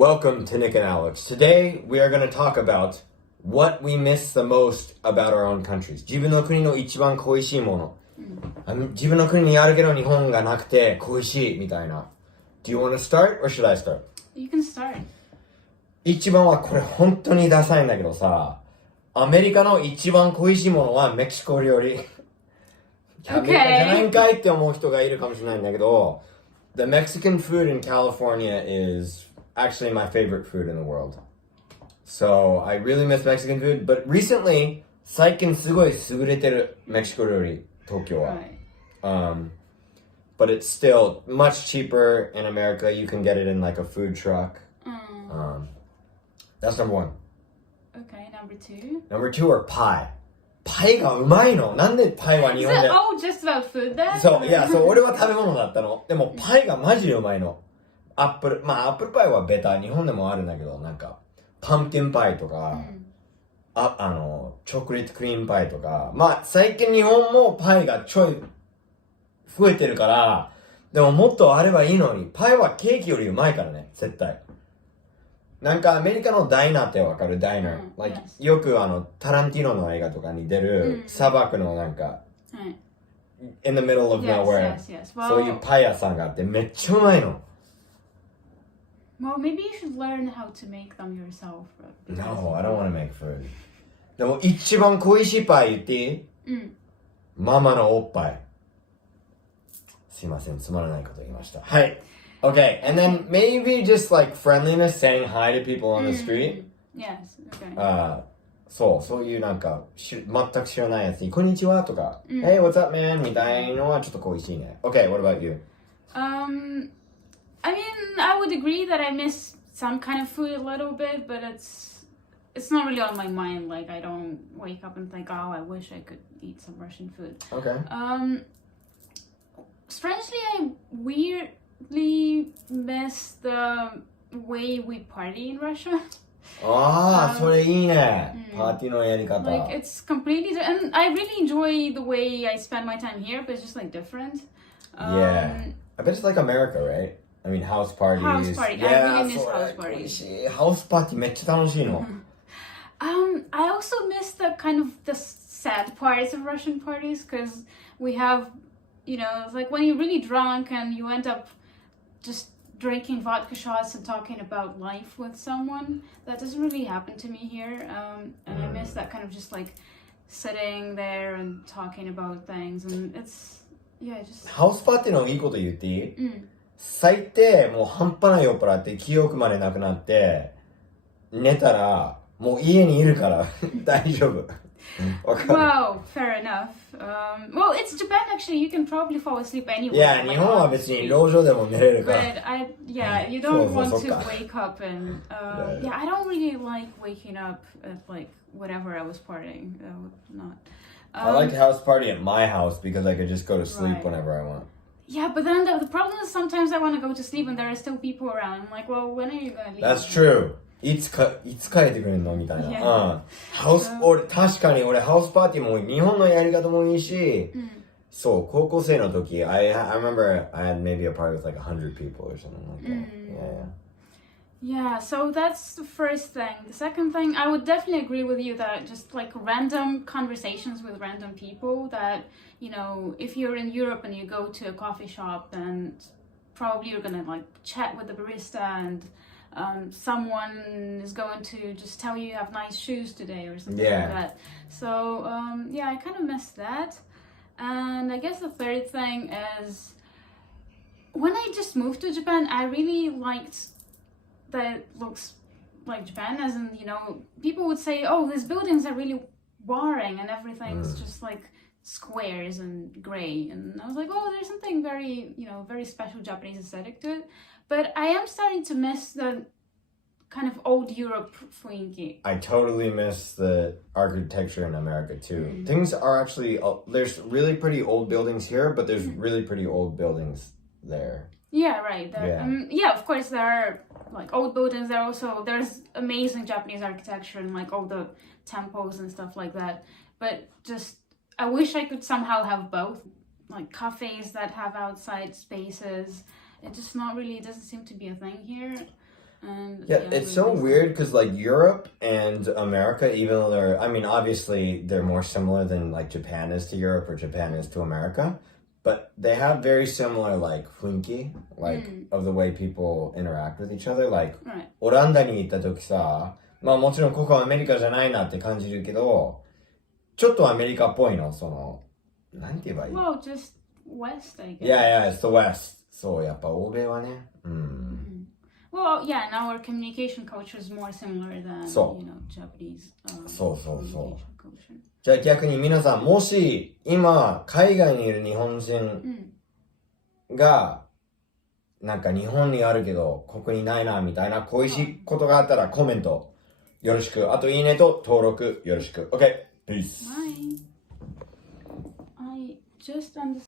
Welcome to Nick and Alex. Today we are going to talk about what we miss the most about our own countries. 自分の国の一番恋しいもの。自分の国にあるけど日本がなくて恋しいみたいな。Do you want to start or should I start? You can start. 一番はこれ本当にダサいんだけどさ、アメリカの一番恋しいものはメキシコ料理。アメリカじゃないんかいって思う人がいるかもしれないんだけど、The Mexican food in California is actually my favorite food in the world. So I really miss Mexican food, but recently 最近すごい優れてるメキシコ料理、東京は。But it's still much cheaper in America. You can get it in like a food truck. That's number one. Okay, number two. Number two are pie. パイがうまいの。なんでパイは日本で。Is it all just about food then? そう、いや、そう、俺は食べ物だったの。でもパイがマジでうまいの。アップルパイはベタ、日本でもあるんだけど、なんか、パンプキンパイとか、チョコレートクリームパイとか、最近日本もパイがちょい増えてるから、でももっとあればいいのに、パイはケーキよりうまいからね、絶対。なんかアメリカのダイナーってわかる？ダイナー。like, よくタランティーノの映画とかに出る、砂漠のなんか、in the middle of nowhere、そういうパイ屋さんがあってめっちゃうまいの。Well, maybe you should learn how to make them yourself. No, I don't want to make food. でも一番恋しいパイ言っていい？ママのおっぱい。すいません、つまらないこと言いました。はい。Okay, and then maybe just like friendliness, saying hi to people on the street. Yes, okay. そういうなんか全く知らないやつにこんにちはとか、Hey, what's up, man? みたいのはちょっと恋しいね。Okay, what about you? I mean, I would agree that I miss some kind of food a little bit, but it's not really on my mind. Like I don't wake up and think, oh, I wish I could eat some Russian food. Okay. Strangely, I weirdly miss the way we party in Russia. それいいね。パーティーのやり方。Like it's completely and I really enjoy the way I spend my time here, but it's just like different. Yeah. I bet it's like America, right? I mean, house parties. House party. Yeah, I really miss house parties. ハウスパーティーめっちゃ楽しいの。I also miss the kind of the sad parts of Russian parties because we have, it's like when you're really drunk and you end up just drinking vodka shots and talking about life with someone. That doesn't really happen to me here. And I miss that kind of just like sitting there and talking about things. And it's, just... ハウスパーティーのいいこと言っていい？最低もう半端ない酔っ払って記憶までなくなって寝たらもう家にいるから大丈夫。Wow, fair enough. Well, it's Japan actually. You can probably fall asleep anywhere. Yeah, 日本は別に路上でも寝れるから。But you don't want to wake up and I don't really like waking up at like whatever I was partying. Not. I like house party at my house because I could just go to sleep whenever I want. Yeah, but then the problem is sometimes I want to go to sleep and there are still people around. I'm like, well, when are you gonna leave? That's true. いつ帰ってくるのみたいな。確かに俺ハウスパーティーも日本のやり方もいいし、そう、高校生の時、I remember I had maybe a party with like 100 people or something like that. Yeah, so that's the first thing. The second thing, I would definitely agree with you that just like random conversations with random people that, if you're in Europe and you go to a coffee shop, then probably you're gonna like chat with the barista and someone is going to just tell you have nice shoes today or something like that. So, I kind of miss that. And I guess the third thing is when I just moved to Japan, I really liked that it looks like Japan, as in, people would say, oh, these buildings are really boring and everything's just like squares and gray. And I was like, oh, there's something very, very special Japanese aesthetic to it. But I am starting to miss the kind of old Europe雰囲気. I totally miss the architecture in America too. Things are actually, there's really pretty old buildings here, but there's really pretty old buildings there. Yeah, right. Of course there are like old buildings. There's amazing Japanese architecture and like all the temples and stuff like that. But just, I wish I could somehow have both. Like cafes that have outside spaces. It just not really, it doesn't seem to be a thing here. And Yeah, it's so weird because like Europe and America, even though they're, I mean, obviously they're more similar than like Japan is to Europe or Japan is to America, but they have very similar like funki, like of the way people interact with each other. Like, Right. オランダに行った時さ、まあもちろんここはアメリカじゃないなって感じるけど、ちょっとアメリカっぽいの、その、なんて言えばいい？ Well, just West, I guess. Yeah, it's the West. そう、やっぱ欧米はね。Well, yeah, and our communication culture is more similar than, So. you know, Japanese そう communication culture. じゃあ逆に皆さん、もし今海外にいる日本人が、なんか日本にあるけどここにないなみたいな恋しいことがあったらコメントよろしく。あといいねと登録よろしく。OK、Peace。Bye. I just understood.